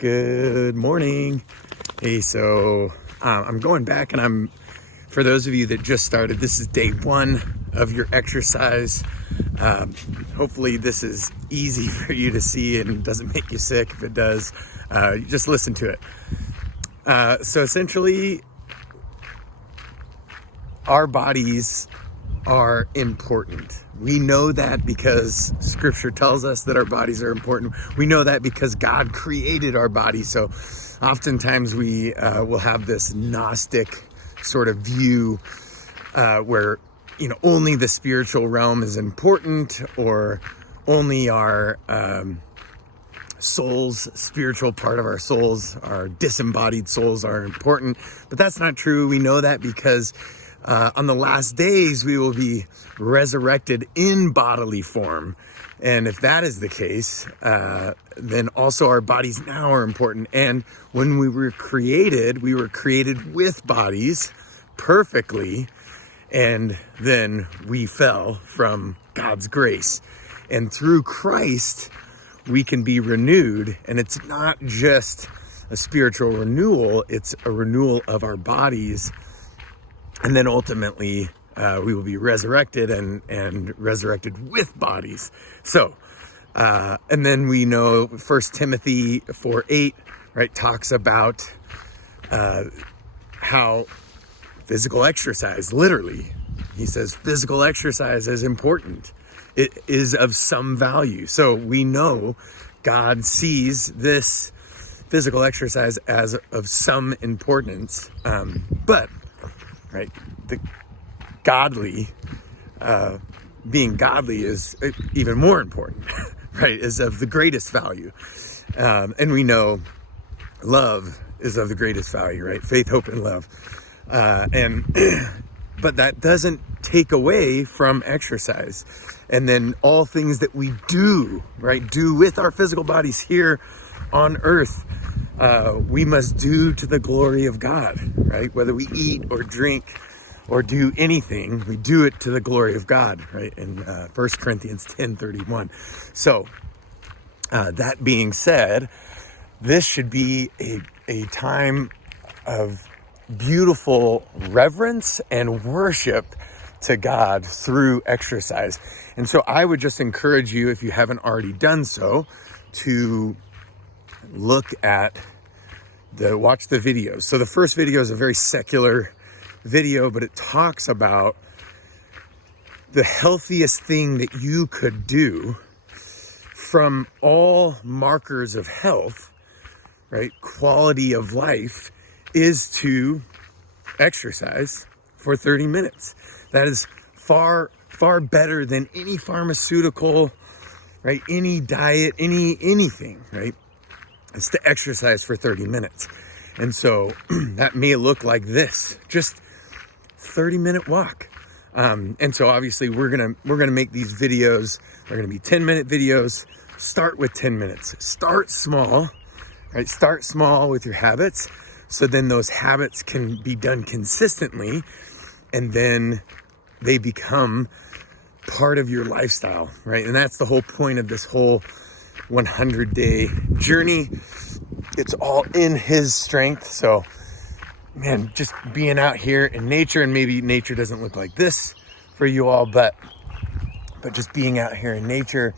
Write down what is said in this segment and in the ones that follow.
Good morning. Hey, so I'm going back and for those of you that just started, this is day one of your exercise. Hopefully this is easy for you to see and doesn't make you sick. If it does, just listen to it. So essentially, our bodies are important. We know that because scripture tells us that our bodies are important. We know that because God created our bodies. So oftentimes we will have this Gnostic sort of view where, only the spiritual realm is important, or only our souls, spiritual part of our souls, our disembodied souls are important. But that's not true. We know that because on the last days, we will be resurrected in bodily form. And if that is the case, then also our bodies now are important. And when we were created with bodies perfectly. And then we fell from God's grace. And through Christ, we can be renewed. And it's not just a spiritual renewal, it's a renewal of our bodies. And then ultimately, we will be resurrected and resurrected with bodies. So, and then we know 1 Timothy 4:8, right, talks about how physical exercise, literally, he says physical exercise is important. It is of some value. So we know God sees this physical exercise as of some importance, but right, the godly, being godly is even more important, right, is of the greatest value. And we know love is of the greatest value, right? Faith, hope, and love. But that doesn't take away from exercise. And then all things that we do, right, do with our physical bodies here on earth, we must do to the glory of God, right? Whether we eat or drink or do anything, we do it to the glory of God, right? In 1 Corinthians 10:31. So that being said, this should be a time of beautiful reverence and worship to God through exercise. And so I would just encourage you, if you haven't already done so, to look at watch the videos. So the first video is a very secular video, but it talks about the healthiest thing that you could do from all markers of health, right? Quality of life is to exercise for 30 minutes. That is far, far better than any pharmaceutical, right? Any diet, anything, right? It's to exercise for 30 minutes. And so that may look like this, just 30-minute walk. And so obviously we're going to make these videos. They're going to be 10-minute videos. Start with 10 minutes. Start small, right? Start small with your habits. So then those habits can be done consistently, and then they become part of your lifestyle, right? And that's the whole point of this whole 100-day journey. It's all in His strength. So, man, just being out here in nature, and maybe nature doesn't look like this for you all, but just being out here in nature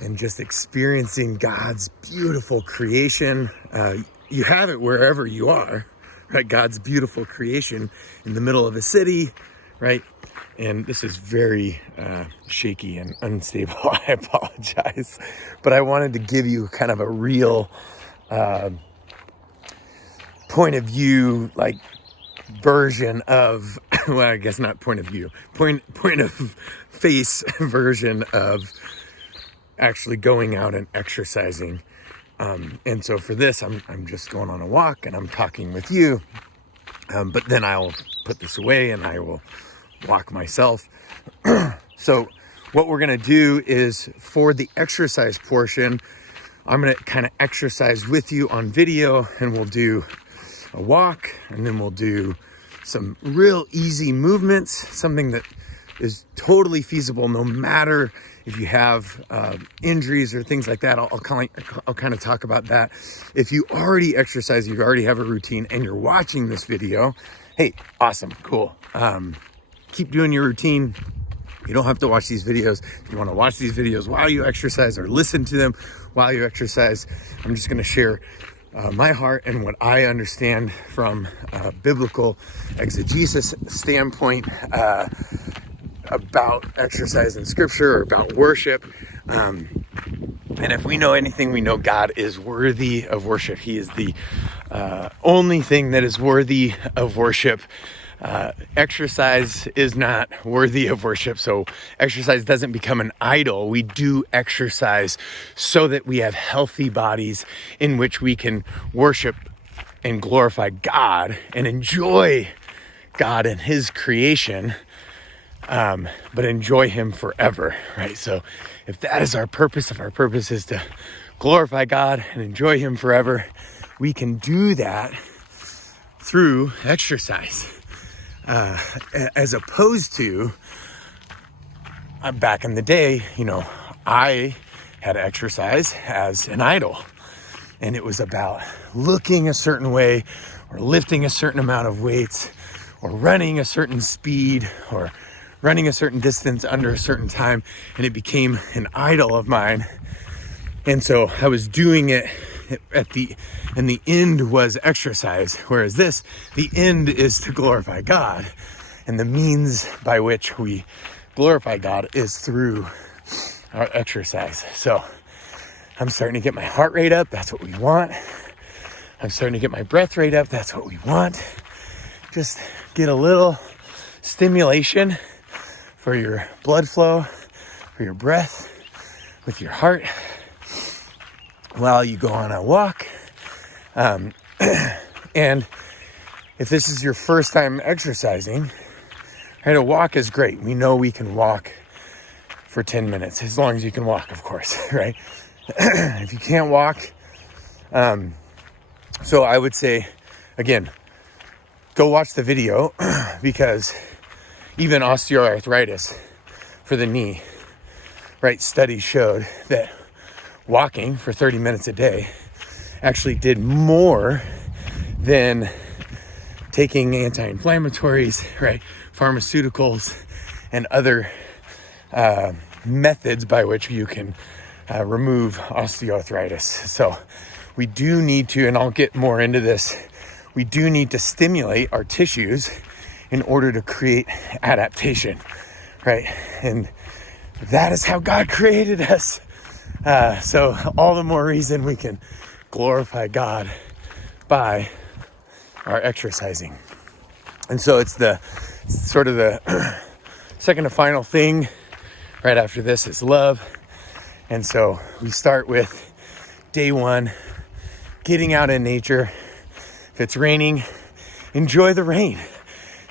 and just experiencing God's beautiful creation. You have it wherever you are, right? God's beautiful creation in the middle of a city, right? And this is very shaky and unstable. I apologize. But I wanted to give you kind of a real point of view, like version of, well, I guess not point of view, point of face version of actually going out and exercising. And so for this, I'm just going on a walk and I'm talking with you. But then I'll put this away and I will walk myself. So what we're going to do is, for the exercise portion, I'm going to kind of exercise with you on video, and we'll do a walk, and then we'll do some real easy movements, something that is totally feasible no matter if you have injuries or things like that, I'll kind of talk about that. If you already exercise, you already have a routine, and you're watching this video, hey, awesome, cool. Keep doing your routine. You don't have to watch these videos. If you want to watch these videos while you exercise or listen to them while you exercise, I'm just going to share my heart and what I understand from a biblical exegesis standpoint about exercise in scripture or about worship. And if we know anything, we know God is worthy of worship. He is the only thing that is worthy of worship. Exercise is not worthy of worship, so exercise doesn't become an idol. We do exercise so that we have healthy bodies in which we can worship and glorify God and enjoy God and His creation, but enjoy Him forever, right? So if that is our purpose, if our purpose is to glorify God and enjoy Him forever, we can do that through exercise. As opposed to back in the day, I had exercise as an idol, and it was about looking a certain way or lifting a certain amount of weights or running a certain speed or running a certain distance under a certain time, and it became an idol of mine. And so I was doing it and the end was exercise, whereas the end is to glorify God, and the means by which we glorify God is through our exercise. So I'm starting to get my heart rate up. That's what we want. I'm starting to get my breath rate up. That's what we want. Just get a little stimulation for your blood flow, for your breath, with your heart, while you go on a walk. And if this is your first time exercising, right, a walk is great. We know we can walk for 10 minutes, as long as you can walk, of course, right? If you can't walk, so I would say, again, go watch the video, because even osteoarthritis for the knee, right, studies showed that walking for 30 minutes a day actually did more than taking anti-inflammatories, right, pharmaceuticals, and other methods by which you can remove osteoarthritis. So we do need to, and I'll get more into this, we do need to stimulate our tissues in order to create adaptation, right? And that is how God created us. So all the more reason we can glorify God by our exercising. And so it's sort of the second to final thing right after this is love. And so we start with day one, getting out in nature. If it's raining, enjoy the rain.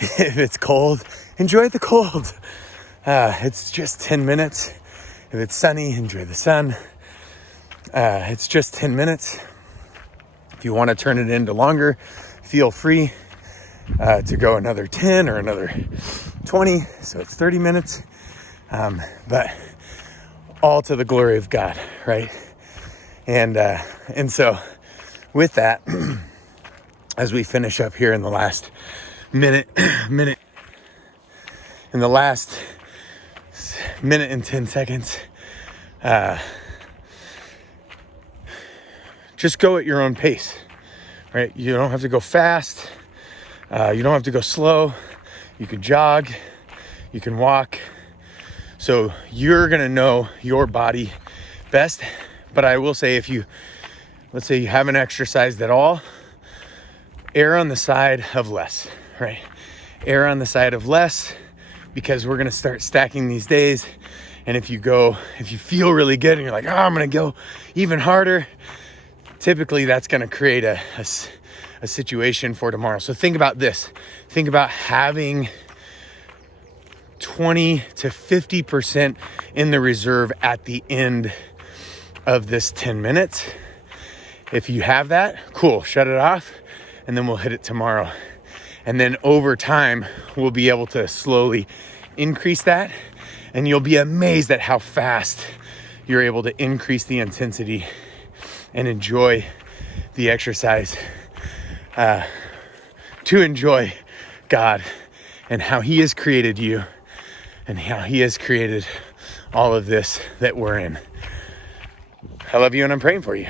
If it's cold, enjoy the cold. It's just 10 minutes. If it's sunny, enjoy the sun. It's just 10 minutes. If you want to turn it into longer, feel free to go another 10 or another 20. So it's 30 minutes. But all to the glory of God, right? And so with that, as we finish up here in the last minute and 10 seconds, just go at your own pace, right? You don't have to go fast. You don't have to go slow. You can jog, you can walk. So you're going to know your body best. But I will say, let's say you haven't exercised at all, err on the side of less, right? Err on the side of less, because we're going to start stacking these days. And if you feel really good and you're like, I'm going to go even harder, typically that's going to create a situation for tomorrow. So think about this. Think about having 20 to 50% in the reserve at the end of this 10 minutes. If you have that, cool, shut it off, and then we'll hit it tomorrow. And then over time, we'll be able to slowly increase that And you'll be amazed at how fast you're able to increase the intensity and enjoy the exercise, to enjoy God and how he has created you and how he has created all of this that we're in. I love you and I'm praying for you.